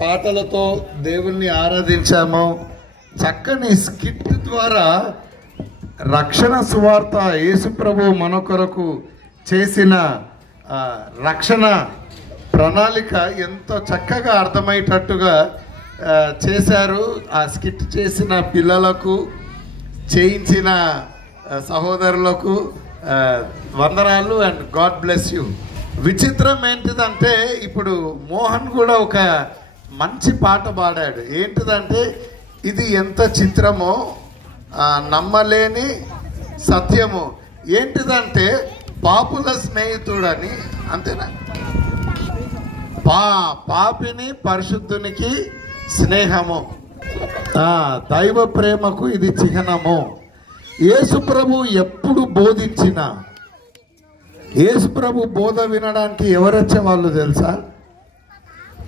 పాటలతో దేవుణ్ణి ఆరాధించాము. చక్కని స్కిట్ ద్వారా రక్షణ సువార్త యేసుప్రభు మన కొరకు చేసిన రక్షణ ప్రణాళిక ఎంతో చక్కగా అర్థమయ్యేటట్టుగా చేశారు. ఆ స్కిట్ చేసిన పిల్లలకు, చేయించిన సహోదరులకు వందనాలు అండ్ గాడ్ బ్లెస్ యూ. విచిత్రం ఏంటిదంటే ఇప్పుడు మోహన్ కూడా ఒక మంచి పాట పాడాడు. ఏంటిదంటే ఇది ఎంత చిత్రమో, నమ్మలేని సత్యము. ఏంటిదంటే పాపుల స్నేహితుడని, అంతేనా? పాపిని పరిశుద్ధునికి స్నేహము, దైవ ప్రేమకు ఇది చిహ్నము. యేసుప్రభు ఎప్పుడు బోధించినా, యేసుప్రభు బోధ వినడానికి ఎవరు వచ్చేవాళ్ళు తెలుసా?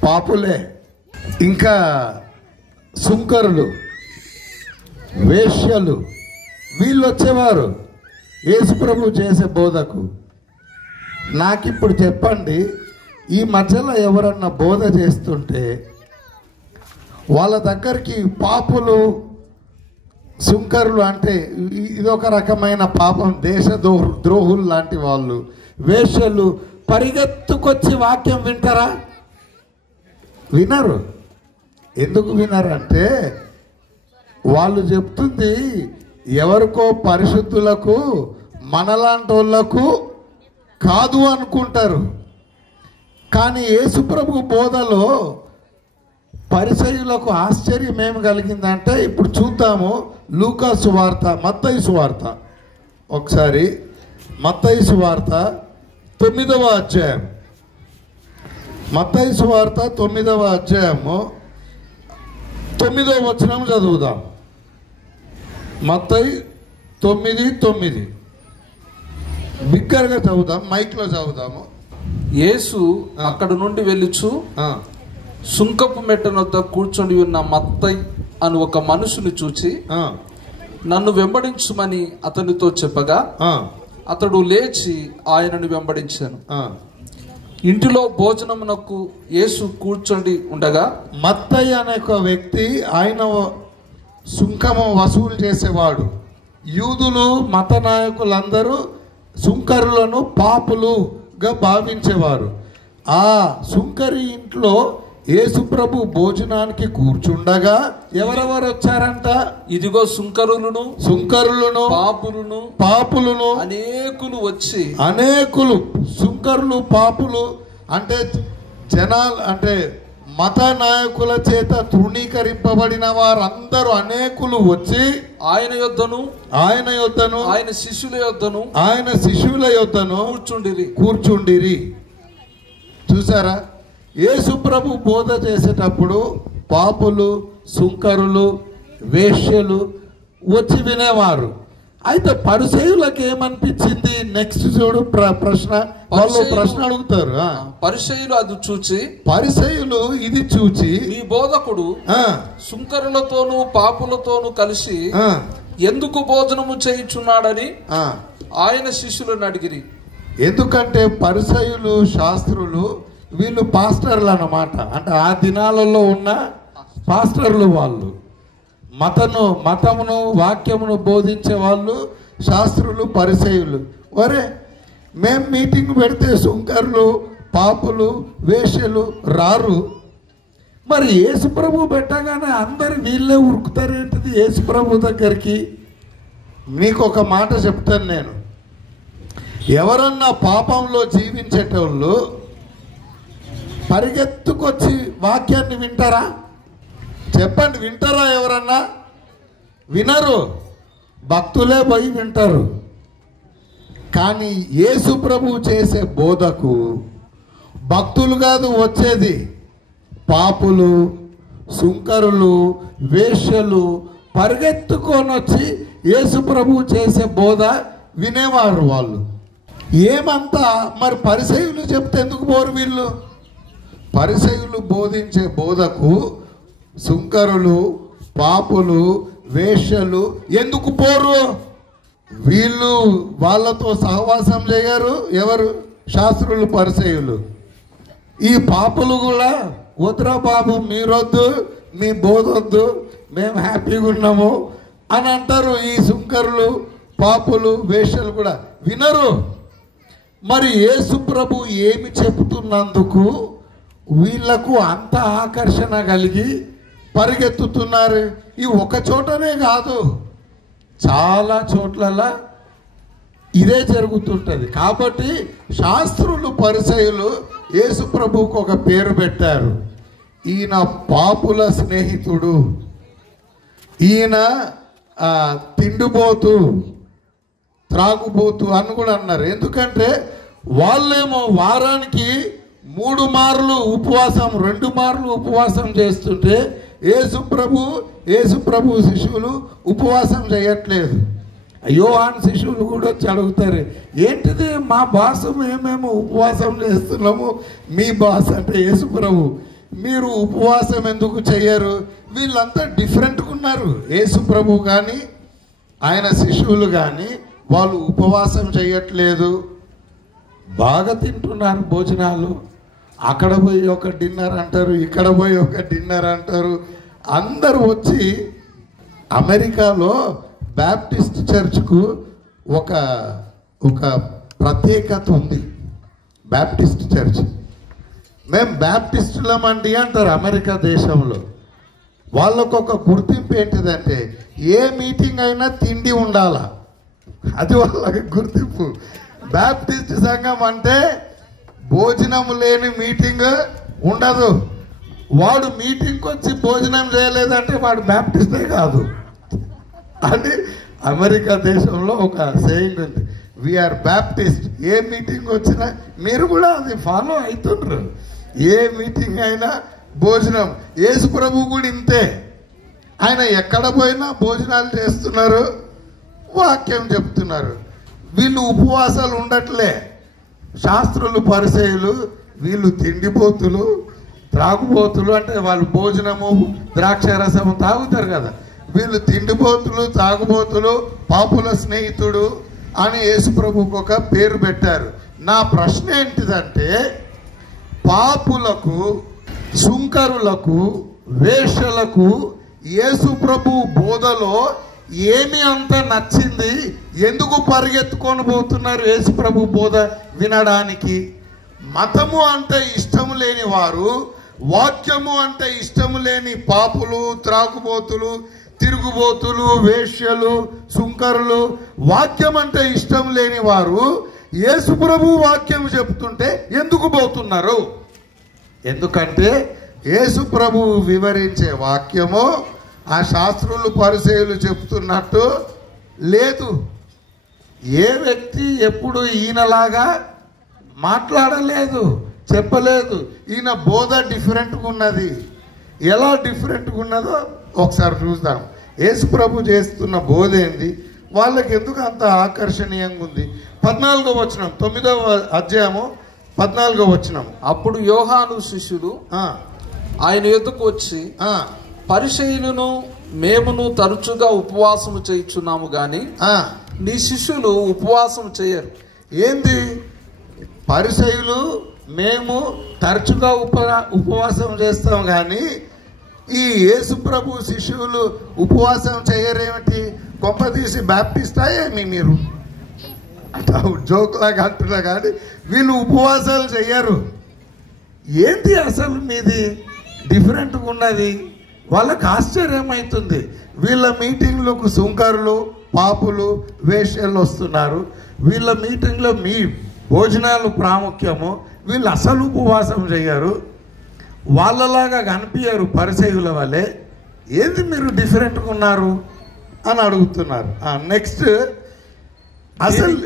పాపులే, ఇంకా సుంకరులు, వేశ్యలు, వీళ్ళు వచ్చేవారు యేసుప్రభు చేసే బోధకు. నాకిప్పుడు చెప్పండి, ఈ మధ్యలో ఎవరన్నా బోధ చేస్తుంటే వాళ్ళ దగ్గరికి పాపులు, సుంకరులు, అంటే ఇదొక రకమైన పాపం, దేశ ద్రోహులు లాంటి వాళ్ళు, వేశ్యలు పరిగెత్తుకొచ్చి వాక్యం వింటారా? వినరు. ఎందుకు వినరంటే వాళ్ళు చెప్తుంది ఎవరికో పరిశుద్ధులకు, మనలాంటి వాళ్ళకు కాదు అనుకుంటారు. కానీ యేసుప్రభు బోధలో పరిసయ్యులకు ఆశ్చర్యం ఏమి కలిగిందంటే, ఇప్పుడు చూద్దాము. లూకా సువార్త, మత్తయి సువార్త, ఒకసారి మత్తయి సువార్త 9వ అధ్యాయం, మత్తయి సువార్త 9వ అధ్యాయము 9వ వచనం చదువుదాం. మత్తయి 9:9 బిగ్గరగా చదువుదాం, మైక్లో చదువుదాము. యేసు అక్కడ నుండి వెళ్ళుచు సుంకపు మెట్టనొద్ద కూర్చొని ఉన్న మత్తయి అని ఒక మనుషుని చూచి నన్ను వెంబడించుమని అతనితో చెప్పగా అతడు లేచి ఆయనను వెంబడించాను. ఇంటిలో భోజనమునకు యేసు కూర్చొని ఉండగా, మత్తయి అనే ఒక వ్యక్తి, ఆయన సుంకము వసూలు చేసేవాడు. యూదులు, మత నాయకులందరూ సుంకరులను పాపులుగా భావించేవారు. ఆ సుంకరి ఇంట్లో యేసుప్రభు భోజనానికి కూర్చుండగా ఎవరెవరు వచ్చారంట? ఇదిగో సుంకరులను పాపులను అనేకులు వచ్చి, అనేకులు సుంకరులు, పాపులు అంటే జనాలు, అంటే మత నాయకుల చేత తృణీకరింపబడిన వారందరూ అనేకులు వచ్చి ఆయన యొద్దను ఆయన శిష్యుల యొద్దను కూర్చుండిరి. చూసారా? యేసు ప్రభు బోధ చేసేటప్పుడు పాపులు, సుంకరులు, వేశ్యలు వచ్చి వినేవారు. అయితే పరిసయ్యులకు ఏమనిపించింది? నెక్స్ట్ చూడు ప్రశ్న, వాళ్ళు ప్రశ్న అడుగుతారు. పరిసయ్యులు ఇది చూచి ఈ బోధకుడు సుంకరులతోనూ పాపులతోనూ కలిసి ఎందుకు భోజనము చేయుచున్నాడని ఆయన శిష్యులను అడిగిరి. ఎందుకంటే పరిసయ్యులు, శాస్త్రులు, వీళ్ళు పాస్టర్లు అన్నమాట. అంటే ఆ దినాలలో ఉన్న పాస్టర్లు వాళ్ళు. మతమును వాక్యమును బోధించే వాళ్ళు శాస్త్రులు, పరిసయ్యులు. ఒరే, మేం మీటింగ్ పెడితే సుంకర్లు, పాపులు, వేశ్యలు రారు, మరి యేసుప్రభు పెట్టగానే అందరు వీళ్ళే ఉరుకుతారేంటిది యేసుప్రభు దగ్గరికి? మీకు ఒక మాట చెప్తాను నేను. ఎవరన్నా పాపంలో జీవించేటోళ్ళు పరిగెత్తుకొచ్చి వాక్యాన్ని వింటారా? చెప్పండి, వింటారా? ఎవరన్నా వినరు. భక్తులే పోయి వింటారు. కానీ యేసు ప్రభు చేసే బోధకు భక్తులు కాదు వచ్చేది, పాపులు, సుంకరులు, వేశ్యలు పరిగెత్తుకొని వచ్చి యేసు ప్రభు చేసే బోధ వినేవారు వాళ్ళు. ఏమంతా మరి పరిసయ్యులు చెప్తే ఎందుకు పోరు వీళ్ళు? పరిసయ్యులు బోధించే బోధకు సుంకరులు, పాపులు, వేశ్యలు ఎందుకు పోరు? వీళ్ళు వాళ్ళతో సహవాసం చేయరు. ఎవరు? శాస్త్రులు, పరిసయ్యులు. ఈ పాపులు కూడా వద్దురా బాబు, మీరొద్దు, మీ బోధొద్దు, మేము హ్యాపీగా ఉన్నాము అని అంటారు. ఈ సుంకరులు, పాపులు, వేశ్యలు కూడా వినరు. మరి యేసు ప్రభు ఏమి చెబుతున్నందుకు వీళ్లకు అంత ఆకర్షణ కలిగి పరిగెత్తుతున్నారు? ఈ ఒక చోటనే కాదు, చాలా చోట్లలో ఇదే జరుగుతుంటుంది. కాబట్టి శాస్త్రులు, పరిసయ్యులు యేసు ప్రభువుకు ఒక పేరు పెట్టారు, ఈయన పాపుల స్నేహితుడు, ఈయన తిండిపోతూ, త్రాగుబోతు అని కూడా అన్నారు. ఎందుకంటే వాళ్ళేమో వారానికి 3 మార్లు ఉపవాసం, 2 మార్లు ఉపవాసం చేస్తుంటే యేసు ప్రభు శిష్యులు ఉపవాసం చేయట్లేదు. యోహాను శిష్యులు కూడా వచ్చి అడుగుతారు, ఏంటిది మా బాసు, మేమేమో ఉపవాసం చేస్తున్నాము, మీ బాస్ అంటే యేసు ప్రభు, మీరు ఉపవాసం ఎందుకు చెయ్యరు? వీళ్ళంతా డిఫరెంట్గా ఉన్నారు. యేసు ప్రభు కానీ ఆయన శిష్యులు కానీ వాళ్ళు ఉపవాసం చేయట్లేదు, బాగా తింటున్నారు భోజనాలు. అక్కడ పోయి ఒక డిన్నర్ అంటారు, ఇక్కడ పోయి ఒక డిన్నర్ అంటారు. అందరూ వచ్చి అమెరికాలో బ్యాప్టిస్ట్ చర్చ్కు ఒక ప్రత్యేకత ఉంది. బ్యాప్టిస్ట్ చర్చ్, మేము బ్యాప్టిస్టులమండి అంటారు అమెరికా దేశంలో. వాళ్ళకు ఒక గుర్తింపు ఏంటిదంటే ఏ మీటింగ్ అయినా తిండి ఉండాలా, అది వాళ్ళకి గుర్తింపు. బ్యాప్టిస్ట్ సంఘం అంటే భోజనం లేని మీటింగ్ ఉండదు. వాడు మీటింగ్కి వచ్చి భోజనం చేయలేదంటే వాడు బ్యాప్టిస్టే కాదు అని అమెరికా దేశంలో ఒక సేయింగ్ ఉంది, వీఆర్ బ్యాప్టిస్ట్. ఏ మీటింగ్ వచ్చినా మీరు కూడా అది ఫాలో అవుతుండ్రు. ఏ మీటింగ్ అయినా భోజనం. యేసు ప్రభు కూడా ఇంతే, ఆయన ఎక్కడ పోయినా భోజనాలు చేస్తున్నారు, వాక్యం చెప్తున్నారు. వీళ్ళు ఉపవాసాలు ఉండట్లే. శాస్త్రులు, పరిసయ్యులు వీళ్ళు తిండిపోతులు, త్రాగుబోతులు. అంటే వాళ్ళు భోజనము, ద్రాక్ష రసము తాగుతారు కదా, వీళ్ళు తిండిపోతులు, తాగుబోతులు, పాపుల స్నేహితుడు అని యేసు ప్రభువుకు ఒక పేరు పెట్టారు. నా ప్రశ్న ఏంటిదంటే, పాపులకు, సుంకరులకు, వేశ్యలకు యేసు ప్రభు బోధలో ఏమి అంత నచ్చింది? ఎందుకు పరిగెత్తుకొని పోతున్నారు యేసు ప్రభు బోధ వినడానికి? మతము అంటే ఇష్టం లేని వారు, వాక్యము అంటే ఇష్టము లేని పాపులు, త్రాగుబోతులు, తిరుగుబోతులు, వేశ్యలు, సుంకరులు, వాక్యం అంటే ఇష్టం లేని వారు యేసు ప్రభు వాక్యం చెప్తుంటే ఎందుకు పోతున్నారు? ఎందుకంటే యేసు ప్రభు వివరించే వాక్యము ఆ శాస్త్రులు, పరిసయ్యులు చెప్తున్నట్టు లేదు. ఏ వ్యక్తి ఎప్పుడు ఈయనలాగా మాట్లాడలేదు, చెప్పలేదు. ఈయన బోధ డిఫరెంట్గా ఉన్నది. ఎలా డిఫరెంట్గా ఉన్నదో ఒకసారి చూద్దాం. యేసు ప్రభు చేస్తున్న బోధ ఏంది, వాళ్ళకి ఎందుకు అంత ఆకర్షణీయంగా ఉంది? 14వ వచనం, 9వ అధ్యాయము 14వ వచనం. అప్పుడు యోహాను శిష్యులు ఆయన యొద్దకు వచ్చి, పరిసయ్యులను మేమును తరచుగా ఉపవాసము చేయుచున్నాము గాని నీ శిష్యులు ఉపవాసం చేయరు. ఏంది? పరిసయ్యులు మేము తరచుగా ఉపవాసం చేస్తాం కానీ ఈ యేసు ప్రభు శిష్యులు ఉపవాసం చేయరేమిటి? గొప్ప తీసి బ్యాప్టిస్టా ఏమి మీరు? జోక్లాగా అంటున్నా కానీ వీళ్ళు ఉపవాసాలు చెయ్యరు. ఏంటి అసలు మీది డిఫరెంట్గా ఉన్నది? వాళ్ళకి ఆశ్చర్యం అవుతుంది. వీళ్ళ మీటింగ్లకు సుంకరులు, పాపులు, వేశ్యలు వస్తున్నారు. వీళ్ళ మీటింగ్లో మీ భోజనాలు ప్రాముఖ్యము, వీళ్ళు అసలు ఉపవాసం చేయరు, వాళ్ళలాగా కనిపించరు పరిసయ్యుల వల్లే. ఏంది మీరు డిఫరెంట్గా ఉన్నారు అని అడుగుతున్నారు. నెక్స్ట్, అసలు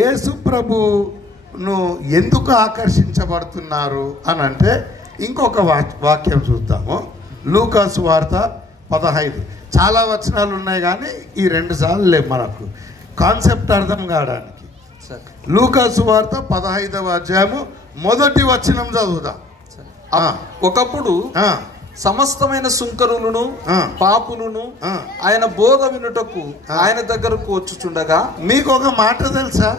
యేసు ప్రభును ఎందుకు ఆకర్షించబడుతున్నారు అని అంటే ఇంకొక వాక్యం చూద్దాము. లూకాసు వార్త 15. చాలా వచనాలు ఉన్నాయి కానీ ఈ 2 సార్లు లేవు మనకు కాన్సెప్ట్ అర్థం కావడానికి. లూకాసు వార్త 15వ అధ్యాయము 1వ వచనం చదువుదాం. ఒకప్పుడు సమస్తమైన సుంకరులను, పాపులను ఆయన బోధ వినుటకు ఆయన దగ్గరకు వచ్చుచుండగా. మీకు ఒక మాట తెలుసా?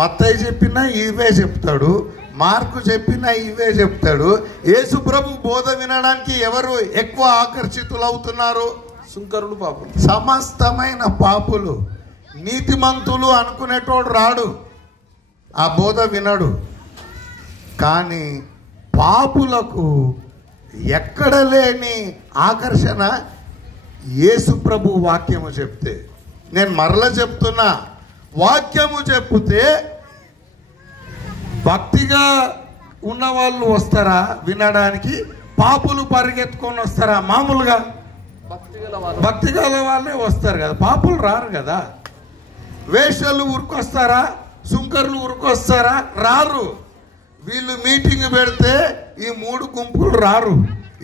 మత్తయి చెప్పినా ఇవే చెప్తాడు, మార్కు చెప్పిన ఇవే చెప్తాడు. యేసు ప్రభు బోధ వినడానికి ఎవరు ఎక్కువ ఆకర్షితులవుతున్నారు? సుంకరులు, పాపులు. సమస్తమైన పాపులు. నీతిమంతులు అనుకునేటోడు రాడు, ఆ బోధ వినడు. కానీ పాపులకు ఎక్కడ లేని ఆకర్షణ యేసు ప్రభు వాక్యము చెప్తే. నేను మరలా చెప్తున్నా, వాక్యము చెప్తే భక్తిగా ఉన్న వాళ్ళు వస్తారా వినడానికి? పాపులు పరిగెత్తుకొని వస్తారా? మామూలుగా భక్తి గల వాళ్ళే వస్తారు కదా, పాపులు రారు కదా. వేషాలు ఊరుకొస్తారా? సుంకర్లు ఊరుకొస్తారా? రారు. వీళ్ళు మీటింగ్ పెడితే ఈ 3 గుంపులు రారు.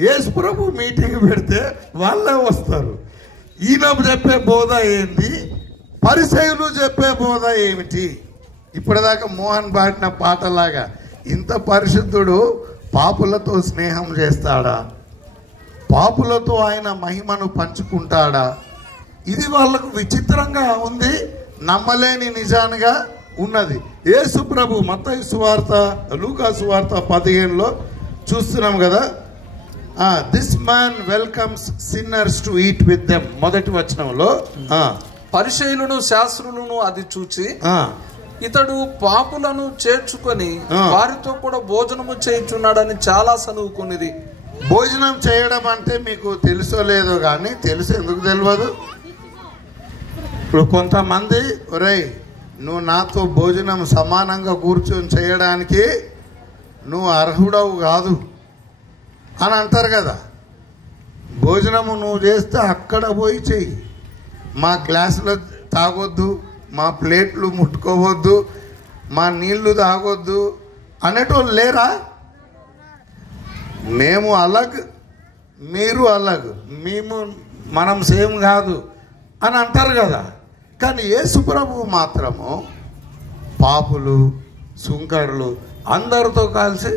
యేసు ప్రభు మీటింగ్ పెడితే వాళ్ళే వస్తారు. ఈయన చెప్పే బోధ ఏంది, పరిసయ్యులు చెప్పే బోధ ఏమిటి? ఇప్పటిదాకా మోహన్ పాడిన పాటలాగా ఇంత పరిశుద్ధుడు పాపులతో స్నేహం చేస్తాడా? పాపులతో ఆయన మహిమను పంచుకుంటాడా? ఇది వాళ్ళకు విచిత్రంగా ఉంది, నమ్మలేని నిజానిగా ఉన్నది. యేసు ప్రభు మత్తయి సువార్త, లూకా సువార్త 15లో చూస్తున్నాం కదా. This man welcomes sinners to eat with them. మొదటి వచనంలో పరిసయ్యులను శాస్త్రులను అది చూచి ఇతడు పాపులను చేర్చుకొని వారితో కూడా భోజనము చేయుచున్నాడని చాలా సనువుకునేది. భోజనం చేయడం అంటే మీకు తెలుసో లేదో కానీ, తెలుసు ఎందుకు తెలియదు? ఇప్పుడు కొంతమంది, ఒరేయ్ నువ్వు నాతో భోజనం సమానంగా కూర్చొని చేయడానికి నువ్వు అర్హుడవు కాదు అని అంటారు కదా. భోజనము నువ్వు చేస్తే అక్కడ పోయి చెయ్యి, మా గ్లాసులో తాగొద్దు, మా ప్లేట్లు ముట్టుకోవద్దు, మా నీళ్లు తాగొద్దు అనేటోళ్ళు లేరా? మేము అలగ్, మీరు అలగ్, మనం సేమ్ కాదు అని అంటారు కదా. కానీ యేసు ప్రభువు మాత్రము పాపులు, సుంకరులు అందరితో కలిసి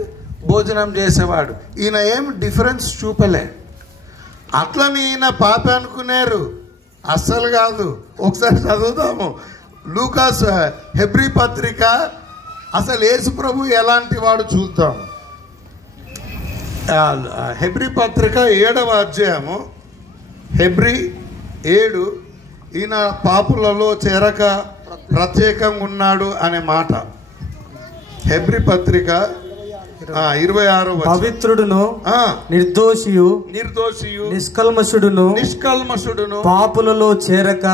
భోజనం చేసేవాడు. ఈయన ఏం డిఫరెన్స్ చూపలే. అట్లని ఈయన పాప అనుకున్నారు, అస్సలు కాదు. ఒకసారి చదువుతాము లూకాస్ హెబ్రీ పత్రిక. అసలు యేసు ప్రభు ఎలాంటి వాడు చూద్దాం. హెబ్రీ పత్రిక 7వ అధ్యాయము, హెబ్రీ 7. ఈయన పాపులలో చేరక ప్రత్యేకంగా ఉన్నాడు అనే మాట. హెబ్రీ పత్రిక 26. పవిత్రుడును నిర్దోషియు నిష్కల్మషుడును పాపులలో చేరక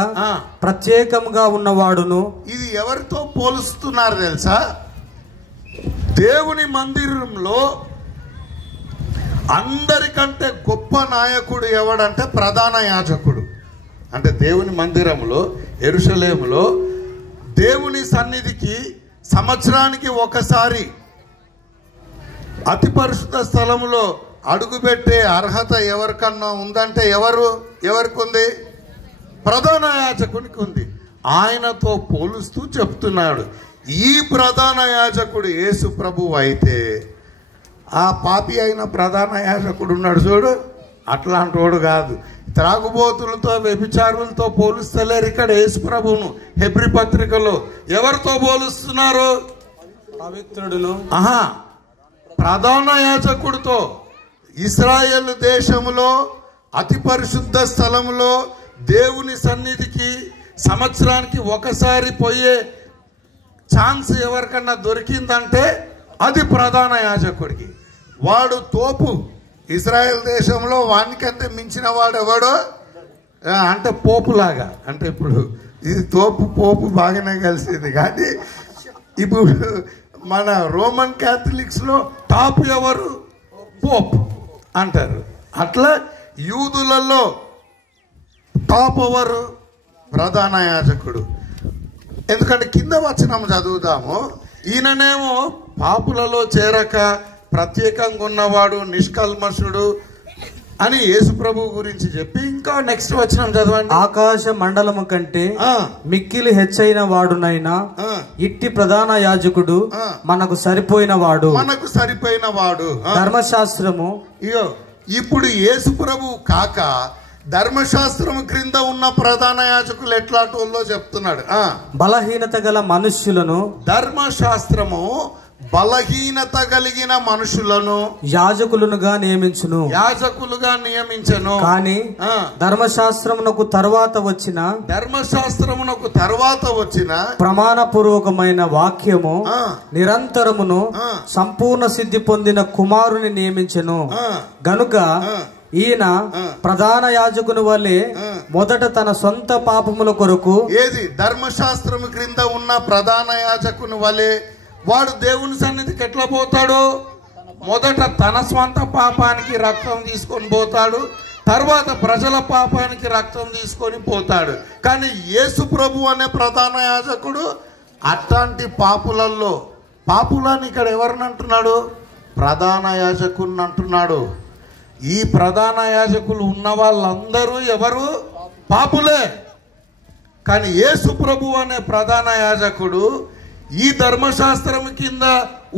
ప్రత్యేకంగా ఉన్నవాడును. ఇది ఎవరితో పోలుస్తున్నారు తెలుసా? దేవుని మందిరంలో అందరికంటే గొప్ప నాయకుడు ఎవడంటే ప్రధాన యాజకుడు. అంటే దేవుని మందిరంలో, యెరూషలేములో దేవుని సన్నిధికి సంవత్సరానికి ఒకసారి అతి పరిశుద్ధ స్థలంలో అడుగుపెట్టే అర్హత ఎవరికన్నా ఉందంటే ఎవరికి ఉంది? ప్రధాన యాజకునికి ఉంది. ఆయనతో పోలుస్తూ చెప్తున్నాడు, ఈ ప్రధాన యాజకుడు యేసు ప్రభువు అయితే ఆ పాపి అయిన ప్రధాన యాజకుడు ఉన్నాడు చూడు, అట్లాంటి వాడు కాదు. త్రాగుబోతులతో, వ్యభిచారులతో పోలుస్తలేరు ఇక్కడ యేసు ప్రభువును. హెబ్రీ పత్రికలో ఎవరితో పోలుస్తున్నారు? పవిత్రుడును ప్రధాన యాజకుడితో. ఇశ్రాయేలు దేశంలో అతి పరిశుద్ధ స్థలంలో దేవుని సన్నిధికి సంవత్సరానికి ఒకసారి పోయే ఛాన్స్ ఎవరికన్నా దొరికిందంటే అది ప్రధాన యాజకుడికి. వాడు తోపు. ఇశ్రాయేల్ దేశంలో వానికంటే మించిన వాడు ఎవడో అంటే పోపులాగా. అంటే ఇప్పుడు ఇది తోపు పోపు బాగానే కలిసింది. కానీ ఇప్పుడు మన రోమన్ క్యాథలిక్స్లో టాప్ ఎవరు? పోప్ అంటారు. అట్లా యూదులలో టాప్ ఎవరు? ప్రధాన యాజకుడు. ఎందుకంటే కింద వచనం చదువుదాము. ఈయననేమో పాపులలో చేరక ప్రత్యేకంగా ఉన్నవాడు, నిష్కల్మషుడు అని యేసు ప్రభు గురించి చెప్పి ఇంకా నెక్స్ట్ వచనం చదవండి. ఆకాశ మండలము కంటే మిక్కిలి హెచ్చైన వాడునైనా ఇట్టి ప్రధాన యాజకుడు మనకు సరిపోయిన వాడు. ధర్మశాస్త్రము ఇప్పుడు యేసు ప్రభు కాక ధర్మశాస్త్రం క్రింద ఉన్న ప్రధాన యాజకులు ఎట్లాంటి చెప్తున్నాడు. బలహీనత గల మనుష్యులను, ధర్మశాస్త్రము బలహీనత కలిగిన మనుషులను యాజకులుగా నియమించెను. కానీ ధర్మశాస్త్రమునకు తర్వాత వచ్చిన ప్రమాణపూర్వకమైన వాక్యము నిరంతరమును సంపూర్ణ సిద్ధి పొందిన కుమారుని నియమించెను. గనుక ఈయన ప్రధాన యాజకుని వలె మొదట తన సొంత పాపముల కొరకు ధర్మశాస్త్రము క్రింద ఉన్న ప్రధాన యాజకుని వలె వాడు దేవుని సన్నిధికి ఎట్లా పోతాడు? మొదట తన స్వంత పాపానికి రక్తం తీసుకొని పోతాడు, తర్వాత ప్రజల పాపానికి రక్తం తీసుకొని పోతాడు. కానీ యేసు ప్రభు అనే ప్రధాన యాజకుడు అట్లాంటి పాపులని ఇక్కడ ఎవరిని అంటున్నాడు? ప్రధాన యాజకుడిని అంటున్నాడు. ఈ ప్రధాన యాజకులు ఉన్న వాళ్ళందరూ ఎవరు? పాపులే. కానీ యేసు ప్రభు అనే ప్రధాన యాజకుడు ఈ ధర్మశాస్త్రం కింద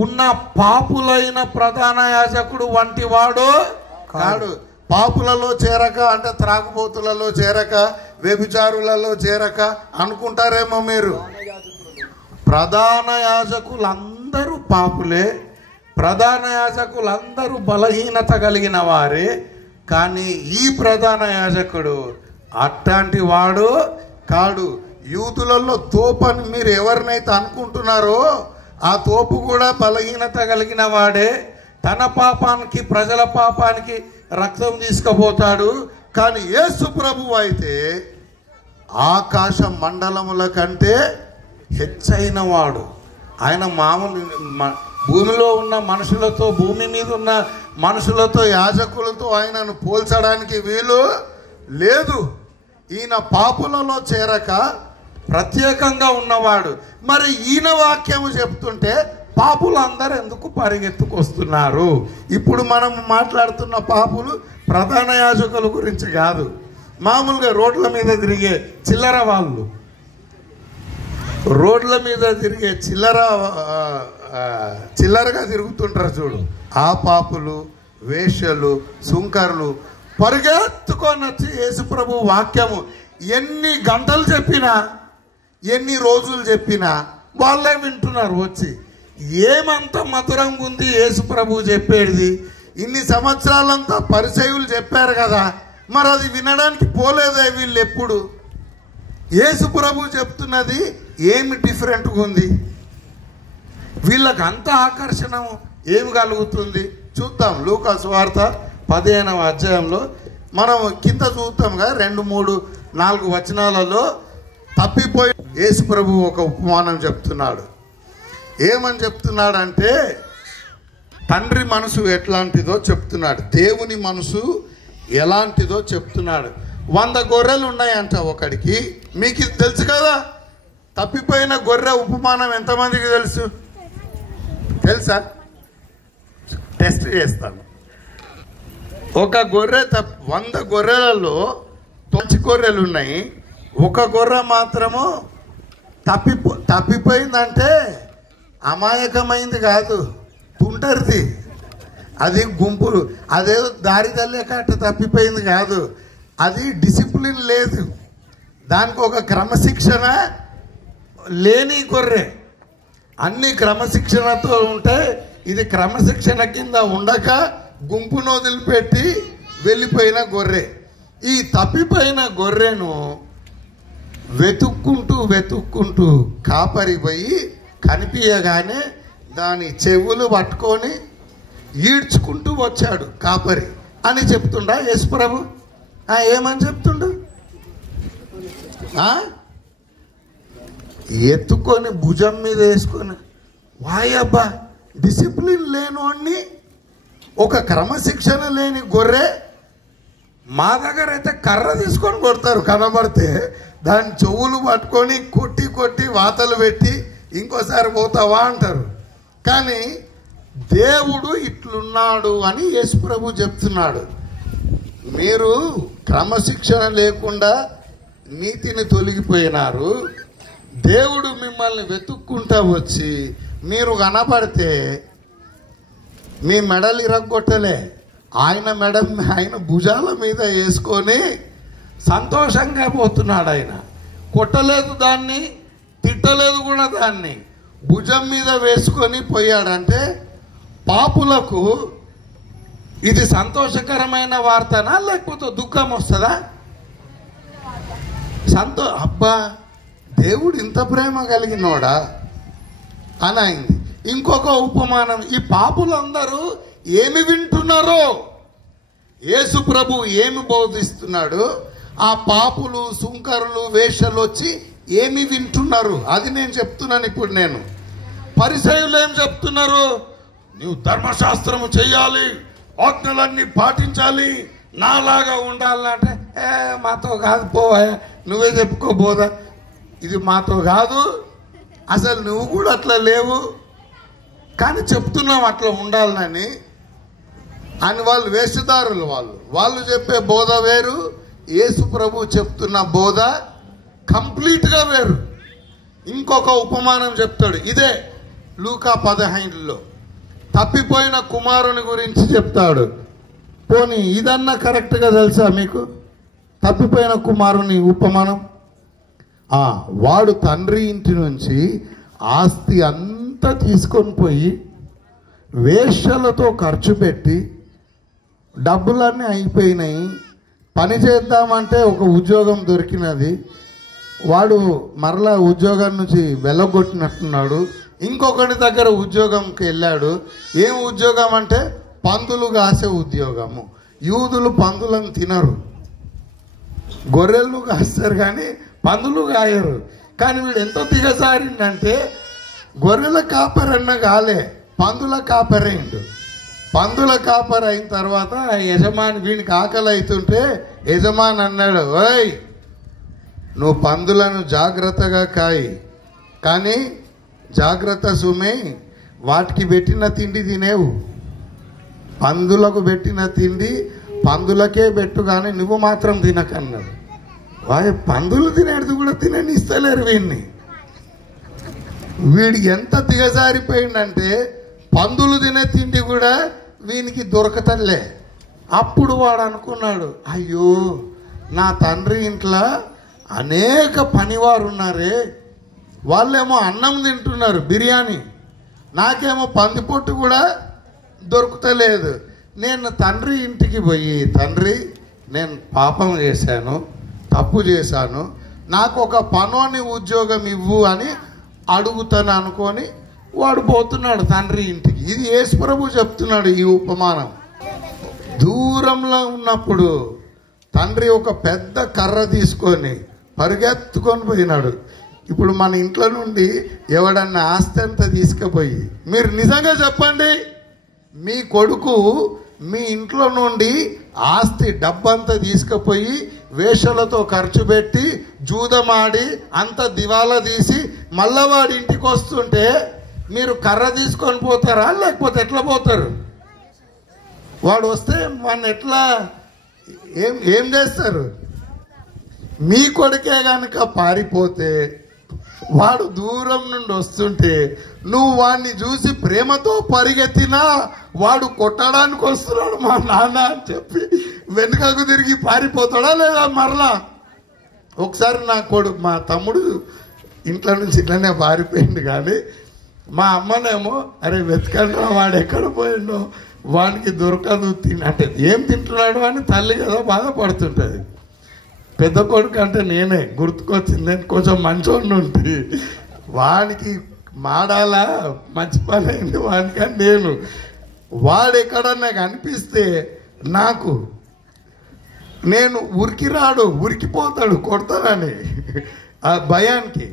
ఉన్న పాపులైన ప్రధాన యాజకుడు వంటి వాడు కాడు. పాపులలో చేరక అంటే త్రాగుబోతులలో చేరక, వ్యభిచారులలో చేరక అనుకుంటారేమో మీరు. ప్రధాన యాజకులందరూ పాపులే, ప్రధాన యాజకులందరూ బలహీనత కలిగిన వారే. కానీ ఈ ప్రధాన యాజకుడు అట్లాంటి వాడు కాడు. యూదులలో తోపని మీరు ఎవరినైతే అనుకుంటున్నారో ఆ తోపు కూడా బలహీనత కలిగిన వాడే. తన పాపానికి, ప్రజల పాపానికి రక్తం తీసుకుపోతాడు. కానీ యేసు ప్రభువు అయితే ఆకాశ మండలముల కంటే హెచ్చైన వాడు. ఆయన మామూలు భూమిలో ఉన్న మనుషులతో, భూమి మీద ఉన్న మనుషులతో, యాజకులతో ఆయనను పోల్చడానికి వీలు లేదు. ఈయన పాపులలో చేరక ప్రత్యేకంగా ఉన్నవాడు. మరి ఈయన వాక్యము చెప్తుంటే పాపులందరూ ఎందుకు పరిగెత్తుకొస్తున్నారు? ఇప్పుడు మనం మాట్లాడుతున్న పాపులు ప్రధాన యాజకుల గురించి కాదు, మామూలుగా రోడ్ల మీద తిరిగే చిల్లర వాళ్ళు, రోడ్ల మీద తిరిగే చిల్లరగా తిరుగుతుంటారు చూడు, ఆ పాపులు, వేశ్యలు, సుంకర్లు పరిగెత్తుకొని వచ్చి యేసుప్రభు వాక్యము ఎన్ని గంటలు చెప్పినా, ఎన్ని రోజులు చెప్పినా వాళ్ళే వింటున్నారు వచ్చి. ఏమంత మధురంగా ఉంది యేసుప్రభు చెప్పేది. ఇన్ని సంవత్సరాలంతా పరిచయులు చెప్పారు కదా, మరి అది వినడానికి పోలేదే వీళ్ళు ఎప్పుడు. యేసుప్రభు చెప్తున్నది ఏమి డిఫరెంట్గా ఉంది? వీళ్ళకి అంత ఆకర్షణ ఏమి కలుగుతుంది? చూద్దాం. లూకా సువార్త 15వ అధ్యాయంలో మనం కింద చూద్దాంగా 2, 3, 4 వచనాలలో తప్పిపోయి యేసు ప్రభు ఒక ఉపమానం చెప్తున్నాడు. ఏమని చెప్తున్నాడంటే తండ్రి మనసు ఎట్లాంటిదో చెప్తున్నాడు, దేవుని మనసు ఎలాంటిదో చెప్తున్నాడు. 100 గొర్రెలు ఉన్నాయంట ఒకడికి. మీకు ఇది తెలుసు కదా, తప్పిపోయిన గొర్రె ఉపమానం ఎంతమందికి తెలుసా? టెస్ట్ చేస్తాను. ఒక గొర్రె 100 గొర్రెలలో 9 గొర్రెలు ఉన్నాయి. ఒక గొర్రె మాత్రము తప్పిపోయిందంటే అమాయకమైంది కాదు, తుంటరిది. అది గుంపులు, అదేదో దారి తల్లేక అట్ట తప్పిపోయింది కాదు. అది డిసిప్లిన్ లేదు, దానికి ఒక క్రమశిక్షణ లేని గొర్రె. అన్ని క్రమశిక్షణతో ఉంటే ఇది క్రమశిక్షణ కింద ఉండక గుంపును వదిలిపెట్టి వెళ్ళిపోయిన గొర్రె. ఈ తప్పిపోయిన గొర్రెను వెతుక్కుంటూ కాపరి పోయి కనిపించగానే దాని చెవులు పట్టుకొని ఈడ్చుకుంటూ వచ్చాడు కాపరి అని చెప్తుండా యేసుప్రభు? ఏమని చెప్తుండు? ఎత్తుకొని భుజం మీద వేసుకొని, వాయబ్బా, డిసిప్లిన్ లేనోడిని, ఒక క్రమశిక్షణ లేని గొర్రె. మా దగ్గర అయితే కర్ర తీసుకొని కొడతారు, కనబడితే దాని చెవులు పట్టుకొని కొట్టి వాతలు పెట్టి ఇంకోసారి పోతావా అంటారు. కానీ దేవుడు ఇట్లున్నాడు అని యేసుప్రభు చెప్తున్నాడు. మీరు క్రమశిక్షణ లేకుండా నీతిని తొలగిపోయినారు. దేవుడు మిమ్మల్ని వెతుక్కుంటా వచ్చి మీరు కనబడితే మీ మెడలు ఇరగొట్టలే, ఆయన భుజాల మీద వేసుకొని సంతోషంగా పోతున్నాడు. ఆయన కొట్టలేదు దాన్ని, తిట్టలేదు కూడా దాన్ని. భుజం మీద వేసుకొని పోయాడంటే పాపులకు ఇది సంతోషకరమైన వార్తనా లేకపోతే దుఃఖం వస్తుందా? అబ్బా దేవుడు ఇంత ప్రేమ కలిగినోడా అని అయింది. ఇంకొక ఉపమానం, ఈ పాపులందరూ ఏమి వింటున్నారో, యేసు ప్రభు ఏమి బోధిస్తున్నాడు, ఆ పాపులు సుంకరులు వేషలు వచ్చి ఏమి వింటున్నారు అది నేను చెప్తున్నాను. ఇప్పుడు నేను పరిసయ్యులు ఏం చెప్తున్నారు, నువ్వు ధర్మశాస్త్రము చెయ్యాలి, ఆజ్ఞలన్నీ పాటించాలి, నాలాగా ఉండాలంటే మాతో కాదు, పోవా నువ్వే చెప్పుకోబోదా, ఇది మాతో కాదు, అసలు నువ్వు కూడా అట్లా లేవు కానీ చెప్తున్నావు అట్లా ఉండాలని అని వాళ్ళు వేషధారులు. వాళ్ళు చెప్పే బోధ వేరు, యేసు ప్రభు చెప్తున్న బోధ కంప్లీట్గా వేరు. ఇంకొక ఉపమానం చెప్తాడు, ఇదే లూకా 15లో తప్పిపోయిన కుమారుని గురించి చెప్తాడు. పోనీ ఇదన్నా కరెక్ట్గా తెలుసా మీకు? తప్పిపోయిన కుమారుని ఉపమానం, వాడు తండ్రి ఇంటి నుంచి ఆస్తి అంతా తీసుకొని పోయి వేశ్యలతో ఖర్చు పెట్టి డబ్బులన్నీ అయిపోయినాయి, పని చేద్దామంటే ఒక ఉద్యోగం దొరికినది, వాడు మరలా ఉద్యోగం నుంచి వెళ్ళగొట్టినట్టున్నాడు, ఇంకొకటి దగ్గర ఉద్యోగంకి వెళ్ళాడు. ఏం ఉద్యోగం అంటే పందులు కాసే ఉద్యోగము. యూదులు పందులను తినరు, గొర్రెలు కాస్తారు కానీ పందులు కాయరు. కానీ వీడు ఎంతో దిగజారిందంటే గొర్రెల కాపరన్న కాలే, పందుల కాపరైండు. పందుల కాపర్ అయిన తర్వాత యజమాని వీనికి ఆకలి అవుతుంటే యజమాని అన్నాడు, ఓయ్ నువ్వు పందులను జాగ్రత్తగా కాయి, కానీ జాగ్రత్త సుమే, వాటికి పెట్టిన తిండి తినేవు, పందులకు పెట్టిన తిండి పందులకే పెట్టు కానీ నువ్వు మాత్రం తినకన్నాడు. పందులు తినేది కూడా తిననిస్తలేరు వీడిని. వీడు ఎంత దిగజారిపోయిందంటే పందులు తినే తిండి కూడా వీనికి దొరకతలే. అప్పుడు వాడు అనుకున్నాడు, అయ్యో నా తండ్రి ఇంట్లో అనేక పనివారు ఉన్నారే, వాళ్ళేమో అన్నం తింటున్నారు బిర్యానీ, నాకేమో పందిపొట్టు కూడా దొరుకుతలేదు. నేను తండ్రి ఇంటికి పోయి, తండ్రి నేను పాపం చేశాను, తప్పు చేశాను, నాకు ఒక పనోని ఉద్యోగం ఇవ్వు అని అడుగుతాను అనుకొని వాడు పోతున్నాడు తండ్రి ఇంటికి. ఇది యేసు ప్రభు చెప్తున్నాడు ఈ ఉపమానం. దూరంలో ఉన్నప్పుడు తండ్రి ఒక పెద్ద కర్ర తీసుకొని పరిగెత్తుకొని పోయినాడు. ఇప్పుడు మన ఇంట్లో నుండి ఎవడన్నా ఆస్తి అంతా తీసుకుపోయి, మీరు నిజంగా చెప్పండి, మీ కొడుకు మీ ఇంట్లో నుండి ఆస్తి డబ్బంతా తీసుకుపోయి వేషలతో ఖర్చు పెట్టి జూదమాడి అంత దివాలా తీసి మళ్ళా వాడి ఇంటికి వస్తుంటే మీరు కర్ర తీసుకొని పోతారా లేకపోతే ఎట్లా పోతారు? వాడు వస్తే వాడిని ఎట్లా ఏం చేస్తారు? మీ కొడుకే కనుక పారిపోతే, వాడు దూరం నుండి వస్తుంటే నువ్వు వాడిని చూసి ప్రేమతో పరిగెత్తినా వాడు కొట్టడానికి వస్తున్నాడు మా నాన్న అని చెప్పి వెనుకకు తిరిగి పారిపోతాడా లేదా? మరలా ఒకసారి మా తమ్ముడు ఇంట్లో నుంచి ఇట్లనే పారిపోయింది, కానీ మా అమ్మనేమో అరే వెతకండి వాడు ఎక్కడ పోయిండో, వాడికి దొరకదు అంటే ఏం తింటున్నాడు అని తల్లి కదా బాధపడుతుంటుంది. పెద్ద కొడుకు అంటే నేనే గుర్తుకొచ్చింది, నేను కొంచెం మంచోడిని ఉంటే వాడికి మాడాలా మంచి పని అయింది వాడికి అని నేను, వాడు ఎక్కడన్నా కనిపిస్తే నేను ఉరికిరాడు, ఉరికిపోతాడు కొడతానని ఆ భయానికి.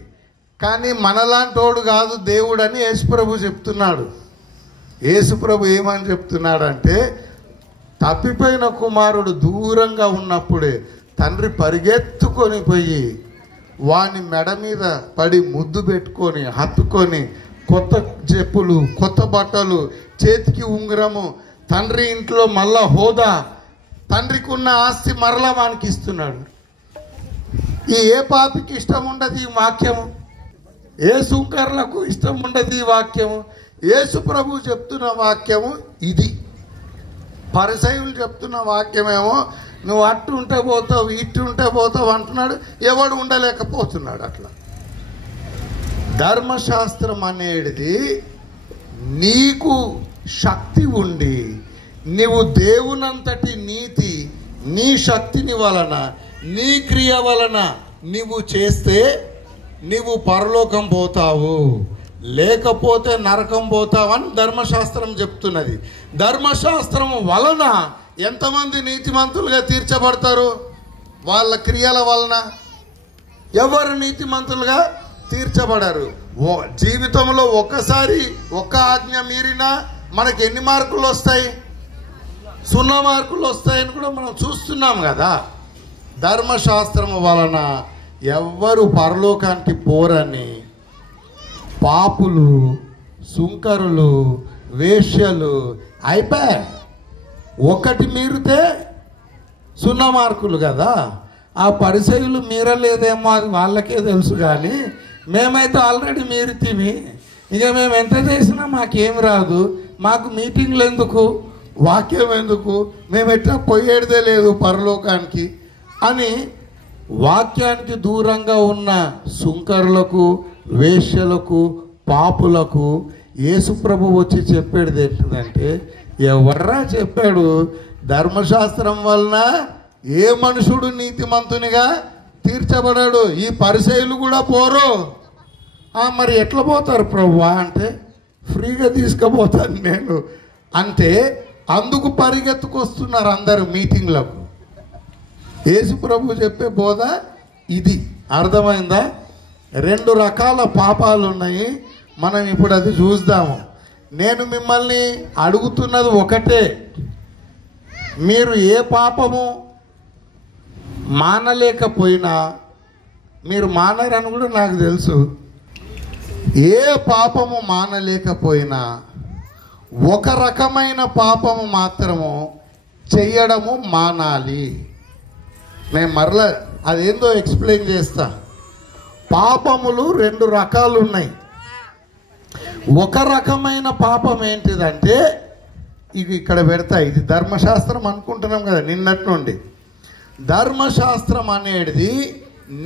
కానీ మనలాంటోడు కాదు దేవుడు అని యేసుప్రభు చెప్తున్నాడు. యేసుప్రభు ఏమని చెప్తున్నాడంటే, తప్పిపోయిన కుమారుడు దూరంగా ఉన్నప్పుడే తండ్రి పరిగెత్తుకొని పోయి వాని మెడ మీద పడి ముద్దు పెట్టుకొని హత్తుకొని కొత్త చెప్పులు, కొత్త బట్టలు, చేతికి ఉంగరము, తండ్రి ఇంట్లో మళ్ళా హోదా, తండ్రికి ఉన్న ఆస్తి మరలా వానికి ఇస్తున్నాడు. ఏ పాపికి ఇష్టం ఉండదు ఈ వాక్యము? ఏ సుంకర్లకు ఇష్టం ఉండదు ఈ వాక్యము? యేసు ప్రభు చెప్తున్న వాక్యము ఇది. పరిసయ్యులు చెప్తున్న వాక్యమేమో నువ్వు అట్టు ఉంటే పోతావు, ఇట్టు ఉంటే పోతావు అంటున్నాడు. ఎవడు ఉండలేకపోతున్నాడు అట్లా. ధర్మశాస్త్రం అనేది నీకు శక్తి ఉండి నీవు దేవునంతటి నీతి నీ శక్తిని వలన నీ క్రియ వలన నీవు చేస్తే నీవు పరలోకం పోతావు, లేకపోతే నరకం పోతావని ధర్మశాస్త్రం చెప్తున్నది. ధర్మశాస్త్రం వలన ఎంతమంది నీతిమంతులుగా తీర్చబడతారు? వాళ్ళ క్రియల వలన. ఎవరు నీతిమంతులుగా తీర్చబడరు. జీవితంలో ఒక్కసారి ఒక్క ఆజ్ఞ మీరినా మనకి ఎన్ని మార్కులు వస్తాయి? 0 మార్కులు వస్తాయని కూడా మనం చూస్తున్నాం కదా. ధర్మశాస్త్రం వలన ఎవ్వరు పరలోకానికి పోరని పాపులు, సుంకరులు, వేశ్యలు అయిపోయా. ఒకటి మీరితే 0 మార్కులు కదా. ఆ పరిసయ్యులు మీరలేదేమో అది వాళ్ళకే తెలుసు, కానీ మేమైతే ఆల్రెడీ మీరితివి. ఇక మేము ఎంత చేసినా మాకేం రాదు, మాకు మీటింగ్లు ఎందుకు, వాక్యం ఎందుకు, మేము ఎట్లా పోయేదే లేదు పరలోకానికి అని వాక్యానికి దూరంగా ఉన్న సుంకరులకు, వేశ్యలకు, పాపులకు యేసుప్రభు వచ్చి చెప్పేది ఏంటంటే, ఎవర్రా చెప్పాడు ధర్మశాస్త్రం వలన ఏ మనుషుడు నీతిమంతునిగా తీర్చబడాడు? ఈ పరిసయ్యులు కూడా పోరు. మరి ఎట్లా పోతారు ప్రభువా అంటే, ఫ్రీగా తీసుకుపోతాను నేను అంటే అందుకు పరిగెత్తుకొస్తున్నారు అందరూ మీటింగ్లకు. యేసు ప్రభు చెప్పే బోధ ఇది. అర్థమైందా? 2 రకాల పాపాలు ఉన్నాయి. మనం ఇప్పుడు అది చూద్దాము. నేను మిమ్మల్ని అడుగుతున్నది ఒకటే, మీరు ఏ పాపము మానలేకపోయినా, మీరు మానరని కూడా నాకు తెలుసు, ఏ పాపము మానలేకపోయినా ఒక రకమైన పాపము మాత్రము చెయ్యడము మానాలి. నేను మరలా అదేందో ఎక్స్ప్లెయిన్ చేస్తా. పాపములు 2 రకాలు ఉన్నాయి. ఒక రకమైన పాపం ఏంటిదంటే, ఇది ఇక్కడ పెడతా, ఇది ధర్మశాస్త్రం అనుకుంటున్నాం కదా నిన్నటి నుండి. ధర్మశాస్త్రం అనేది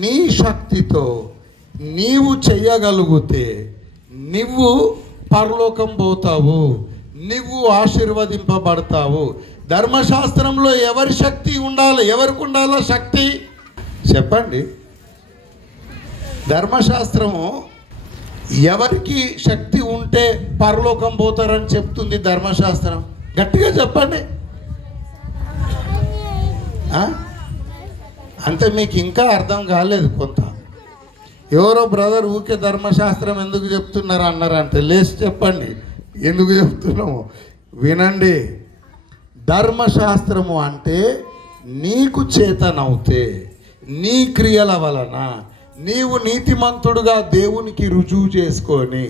నీ శక్తితో నీవు చెయ్యగలిగితే నువ్వు పరలోకం పోతావు, నువ్వు ఆశీర్వదింపబడతావు. ధర్మశాస్త్రంలో ఎవరి శక్తి ఉండాలి? ఎవరికి ఉండాలో శక్తి చెప్పండి. ధర్మశాస్త్రము ఎవరికి శక్తి ఉంటే పరలోకం పోతారని చెప్తుంది ధర్మశాస్త్రం? గట్టిగా చెప్పండి. అంటే మీకు ఇంకా అర్థం కాలేదు కొంత. ఎవరో బ్రదర్ ఊకే ధర్మశాస్త్రం ఎందుకు చెప్తున్నారు అన్నారంటే, లేచి చెప్పండి ఎందుకు చెప్తున్నాము. వినండి, ధర్మశాస్త్రము అంటే నీకు చేతనవుతే నీ క్రియల వలన నీవు నీతిమంతుడుగా దేవునికి రుజువు చేసుకొని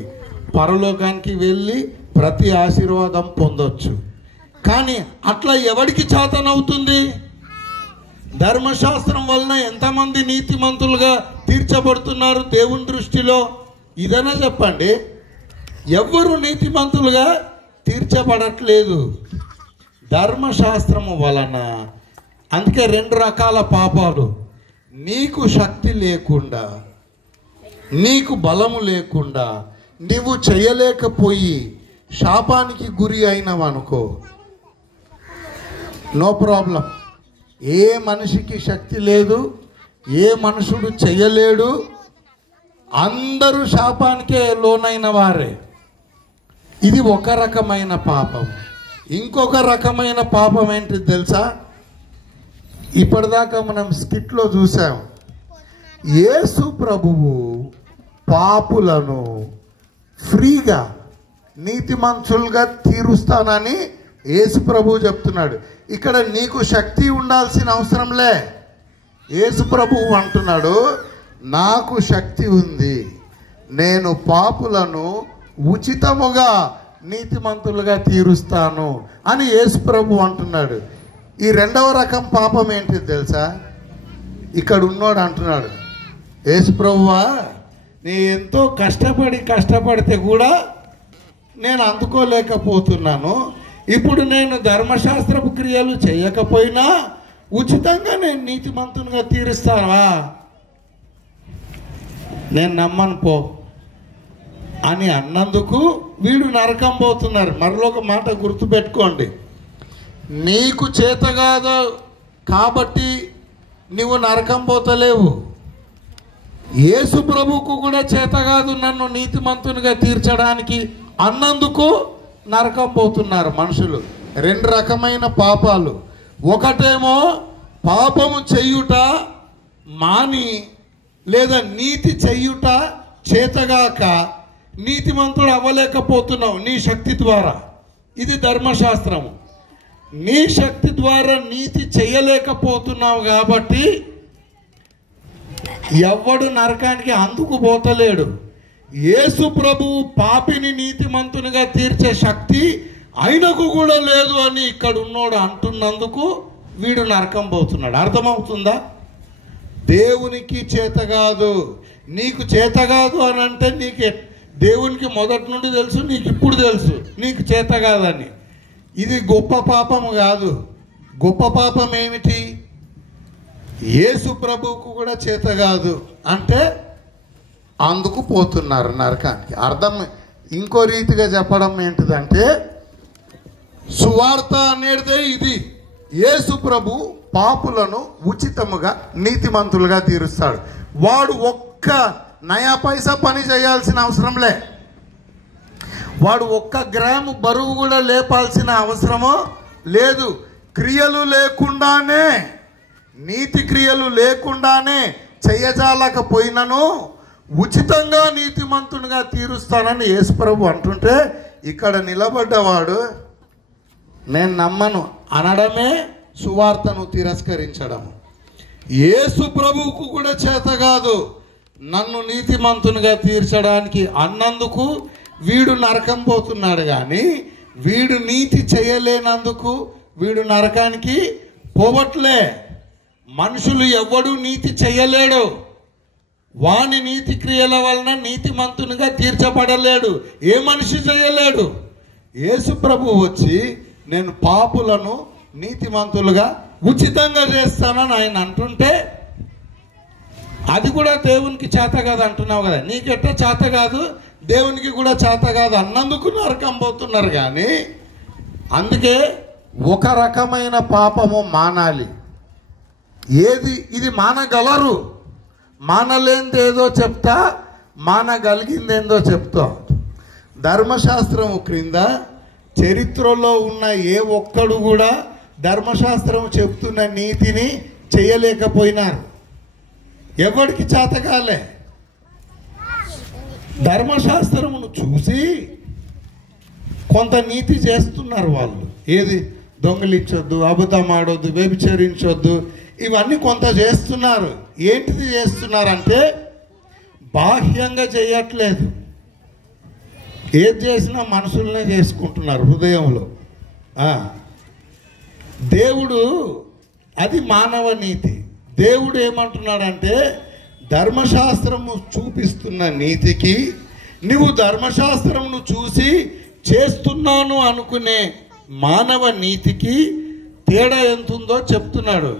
పరలోకానికి వెళ్ళి ప్రతి ఆశీర్వాదం పొందొచ్చు. కానీ అట్లా ఎవరికి చేతనవుతుంది? ధర్మశాస్త్రం వలన ఎంతమంది నీతిమంతులుగా తీర్చబడుతున్నారు దేవుని దృష్టిలో? ఇదైనా చెప్పండి. ఎవ్వరు నీతిమంతులుగా తీర్చబడట్లేదు ధర్మశాస్త్రము వలన. అందుకే 2 రకాల పాపాలు. నీకు శక్తి లేకుండా, నీకు బలము లేకుండా నీవు చేయలేకపోయి శాపానికి గురి అయినవనుకో, నో ప్రాబ్లం. ఏ మనిషికి శక్తి లేదు, ఏ మనుషుడు చెయ్యలేడు, అందరూ శాపానికే లోనైన వారే. ఇది ఒక రకమైన పాపం. ఇంకొక రకమైన పాపం ఏంటి తెలుసా? ఇప్పటిదాకా మనం స్కిట్లో చూసాం. యేసు ప్రభువు పాపులను ఫ్రీగా నీతిమంతులుగా తీరుస్తానని యేసు ప్రభువు చెప్తున్నాడు. ఇక్కడ నీకు శక్తి ఉండాల్సిన అవసరంలే. యేసు ప్రభువు అంటున్నాడు, నాకు శక్తి ఉంది, నేను పాపులను ఉచితముగా నీతిమంతులుగా తీరుస్తాను అని యేసు ప్రభువు అంటున్నాడు. ఈ 2వ రకం పాపం ఏంటి తెలుసా? ఇక్కడ ఉన్నోడు అంటున్నాడు, యేసు ప్రభువా నీ ఎంతో కష్టపడితే కూడా నేను అందుకోలేకపోతున్నాను. ఇప్పుడు నేను ధర్మశాస్త్రపు క్రియలు చేయకపోయినా ఉచితంగా నేను నీతిమంతునిగా తీరుస్తావా? నేను నమ్మను పో. అని అన్నందుకు వీడు నరకం పోతున్నారు. మరొక మాట గుర్తుపెట్టుకోండి, నీకు చేత కాదు కాబట్టి నువ్వు నరకం పోతలేవు. యేసు ప్రభువుకు కూడా చేత కాదు నన్ను నీతిమంతునిగా తీర్చడానికి అన్నందుకు నరకం పోతున్నారు మనుషులు. రెండు రకమైన పాపాలు. ఒకటేమో పాపము చెయ్యుట మాని లేదా నీతి చెయ్యుట చేతగాక నీతిమంతుడు అవ్వలేకపోతున్నావు నీ శక్తి ద్వారా. ఇది ధర్మశాస్త్రము. నీ శక్తి ద్వారా నీతి చెయ్యలేకపోతున్నావు కాబట్టి ఎవ్వడు నరకానికి అందుకు పోతలేడు. యేసు ప్రభువు పాపిని నీతిమంతునిగా తీర్చే శక్తి ఆయనకు కూడా లేదు అని ఇక్కడ ఉన్నోడు అంటున్నందుకు వీడు నరకం పోతున్నాడు. అర్థమవుతుందా? దేవునికి చేత కాదు, నీకు చేత కాదు అని అంటే నీకు దేవునికి మొదటి నుండి తెలుసు, నీకు ఇప్పుడు తెలుసు నీకు చేత కాదని. ఇది గొప్ప పాపము కాదు. గొప్ప పాపం ఏమిటి? యేసు ప్రభువుకు కూడా చేత కాదు అంటే అందుకు పోతున్నారు నరకానికి. అర్థం ఇంకో రీతిగా చెప్పడం ఏంటిదంటే, సువార్త అనేదే ఇది. యేసు ప్రభు పాపులను ఉచితముగా నీతిమంతులుగా తీరుస్తాడు. వాడు ఒక్క నయా పైసా పని చేయాల్సిన అవసరంలే. వాడు ఒక్క గ్రాము బరువు కూడా లేపాల్సిన అవసరమో లేదు. క్రియలు లేకుండానే, నీతి క్రియలు లేకుండానే చెయ్యజాలకపోయినను ఉచితంగా నీతిమంతునిగా తీరుస్తానని యేసుప్రభు అంటుంటే, ఇక్కడ నిలబడ్డవాడు నేను నమ్మను అనడమే సువార్తను తిరస్కరించడము. యేసు ప్రభువుకు కూడా చేత కాదు నన్ను నీతిమంతునిగా తీర్చడానికి అన్నందుకు వీడు నరకం పోతున్నాడు. కానీ వీడు నీతి చేయలేనందుకు వీడు నరకానికి పోవట్లే. మనుషులు ఎవ్వడూ నీతి చేయలేడు. వాని నీతి క్రియల వలన నీతిమంతునిగా తీర్చబడలేడు. ఏ మనిషి చేయలేడు. యేసు ప్రభు వచ్చి నేను పాపులను నీతిమంతులుగా ఉచితంగా చేస్తానని ఆయన అంటుంటే, అది కూడా దేవునికి చేత కాదు అంటున్నావు కదా. నీకెట్ట చేత కాదు, దేవునికి కూడా చేత కాదు అన్నందుకు నరకం పోతున్నారు. కానీ అందుకే ఒక రకమైన పాపము మానాలి. ఏది ఇది మానగలరు, మానలేందేదో చెప్తా, మానగలిగిందేందో చెప్తా. ధర్మశాస్త్రము క్రింద చరిత్రలో ఉన్న ఏ ఒక్కడు కూడా ధర్మశాస్త్రం చెప్తున్న నీతిని చేయలేకపోయినారు. ఎవరికి చేతకాలే. ధర్మశాస్త్రమును చూసి కొంత నీతి చేస్తున్నారు వాళ్ళు. ఏది దొంగిలించొద్దు, అబద్ధం ఆడొద్దు, వ్యభిచరించొద్దు, ఇవన్నీ కొంత చేస్తున్నారు. ఏంటిది చేస్తున్నారంటే బాహ్యంగా చేయట్లేదు. ఏది చేసినా మనుషులనే చేసుకుంటున్నారు హృదయంలో. దేవుడు అది మానవ నీతి. దేవుడు ఏమంటున్నాడంటే ధర్మశాస్త్రము చూపిస్తున్న నీతికి నువ్వు ధర్మశాస్త్రమును చూసి చేస్తున్నాను అనుకునే మానవ నీతికి తేడా ఎంతుందో చెప్తున్నాడు.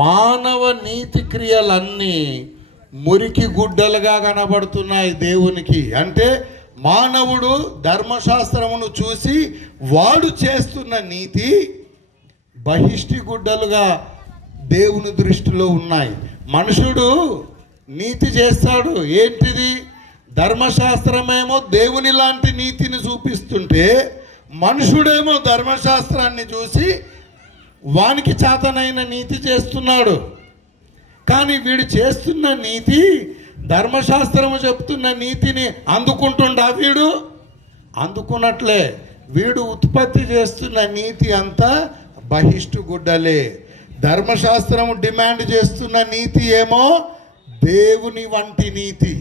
మానవ నీతి క్రియలన్నీ మురికి గుడ్డలుగా కనబడుతున్నాయి దేవునికి. అంటే మానవుడు ధర్మశాస్త్రమును చూసి వాడు చేస్తున్న నీతి బహిష్టి గుడ్డలుగా దేవుని దృష్టిలో ఉన్నాయి. మనుషుడు నీతి చేస్తాడు. ఏంటిది? ధర్మశాస్త్రమేమో దేవుని లాంటి నీతిని చూపిస్తుంటే మనుషుడేమో ధర్మశాస్త్రాన్ని చూసి వానికి చేతనైన నీతి చేస్తున్నాడు. కానీ వీడు చేస్తున్న నీతి ధర్మశాస్త్రము చెప్తున్న నీతిని అందుకుంటుండా? వీడు అందుకున్నట్లే. వీడు ఉత్పత్తి చేస్తున్న నీతి అంతా బహిష్టు గుడ్డలే. ధర్మశాస్త్రము డిమాండ్ చేస్తున్న నీతి ఏమో దేవుని వంటి నీతి.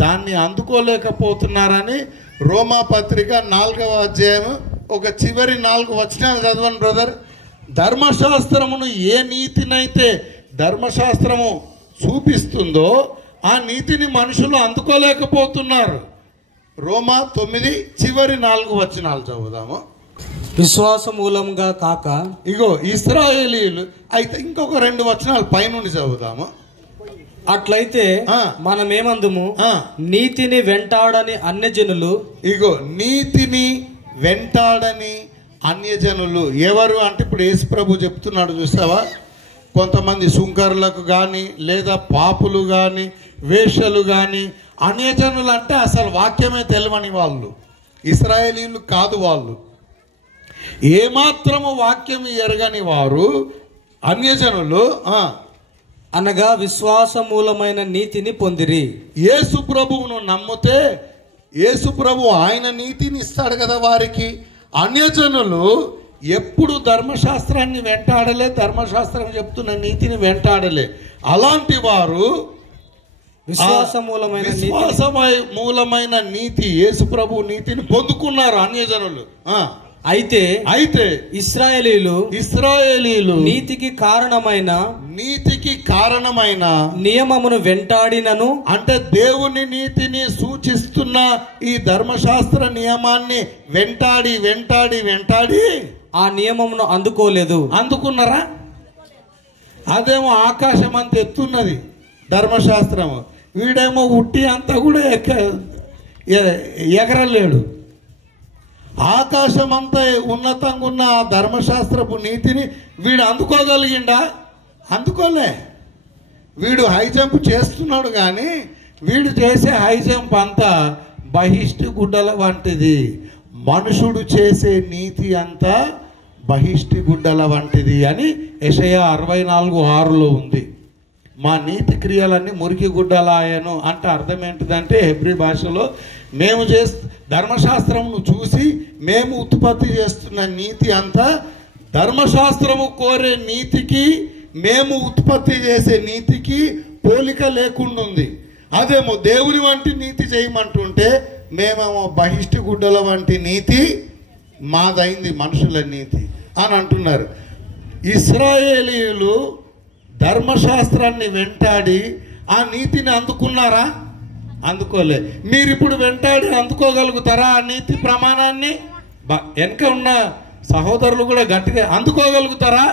దాన్ని అందుకోలేకపోతున్నారని రోమా పత్రిక 4వ అధ్యాయం ఒక చివరి 4 వచనాలు చదవండి బ్రదర్. ధర్మశాస్త్రమును ఏ నీతినైతే ధర్మశాస్త్రము చూపిస్తుందో ఆ నీతిని మనుషులు అందుకోలేకపోతున్నారు. రోమా 9 చివరి 4 వచనాలు చదువుదాము. విశ్వాస మూలంగా కాక ఇగో ఇశ్రాయేలీయులు అయితే ఇంకొక 2 వచనాలు పైనుండి చదువుదాము. అట్లయితే మనమేమందుము, నీతిని వెంటాడని అన్యజనులు. ఇగో నీతిని వెంటాడని అన్యజనులు ఎవరు అంటే ఇప్పుడు యేసు ప్రభు చెప్తున్నాడు చూసావా, కొంతమంది సుంకరులకు కానీ లేదా పాపులు కానీ వేశ్యలు కానీ. అన్యజనులు అంటే అసలు వాక్యమే తెలియని వాళ్ళు, ఇశ్రాయేలీయులు కాదు వాళ్ళు, ఏమాత్రము వాక్యం ఎరగని వారు అన్యజనులు. అనగా విశ్వాసమూలమైన నీతిని పొందిరి. యేసు ప్రభువును నమ్మితే యేసు ప్రభు ఆయన నీతిని ఇస్తాడు కదా వారికి. అన్యజనులు ఎప్పుడు ధర్మశాస్త్రాన్ని వెంటాడలే, ధర్మశాస్త్రం చెప్తున్న నీతిని వెంటాడలే. అలాంటి వారు విశ్వాసమూలమైన నీతి, యేసు ప్రభు నీతిని పొందుకున్నారు అన్యజనులు. అయితే ఇశ్రాయేలీయులు నీతికి కారణమైన నియమమును వెంటాడినను, అంటే దేవుని నీతిని సూచిస్తున్న ఈ ధర్మశాస్త్ర నియమాన్ని వెంటాడి ఆ నియమమును అందుకోలేదు. అందుకున్నారా? అదేమో ఆకాశం అంత ఎత్తున్నది ధర్మశాస్త్రము, వీడేమో ఉట్టి అంతా కూడా ఎగరలేడు. ఆకాశం అంతా ఉన్నతంగా ఉన్న ఆ ధర్మశాస్త్రపు నీతిని వీడు అందుకోగలిగిండా? అందుకోలే. వీడు హై జంప్ చేస్తున్నాడు కానీ వీడు చేసే హై జంప్ అంతా బహిష్టి గుడ్డల వంటిది. మనుషుడు చేసే నీతి అంతా బహిష్టి గుడ్డల వంటిది అని యెషయా 64:6లో ఉంది. మా నీతి క్రియలన్నీ మురికి గుడ్డలాయను అంటే అర్థం ఏంటిదంటే హెబ్రీ భాషలో మేము ధర్మశాస్త్రమును చూసి మేము ఉత్పత్తి చేస్తున్న నీతి అంతా ధర్మశాస్త్రము కోరే నీతికి మేము ఉత్పత్తి చేసే నీతికి పోలిక లేకుండా ఉంది. అదేమో దేవుని వంటి నీతి చేయమంటుంటే మేమేమో బహిష్టి గుడ్డల వంటి నీతి మాదైంది మనుషుల నీతి అని అంటున్నారు. ఇశ్రాయేలీయులు ధర్మశాస్త్రాన్ని వెంటాడి ఆ నీతిని అందుకున్నారా? అందుకోలే. మీరు ఇప్పుడు వెంటాడి అందుకోగలుగుతారా ఆ నీతి ప్రమాణాన్ని? వెనక ఉన్న సహోదరులు కూడా గట్టిగా అందుకోగలుగుతారా?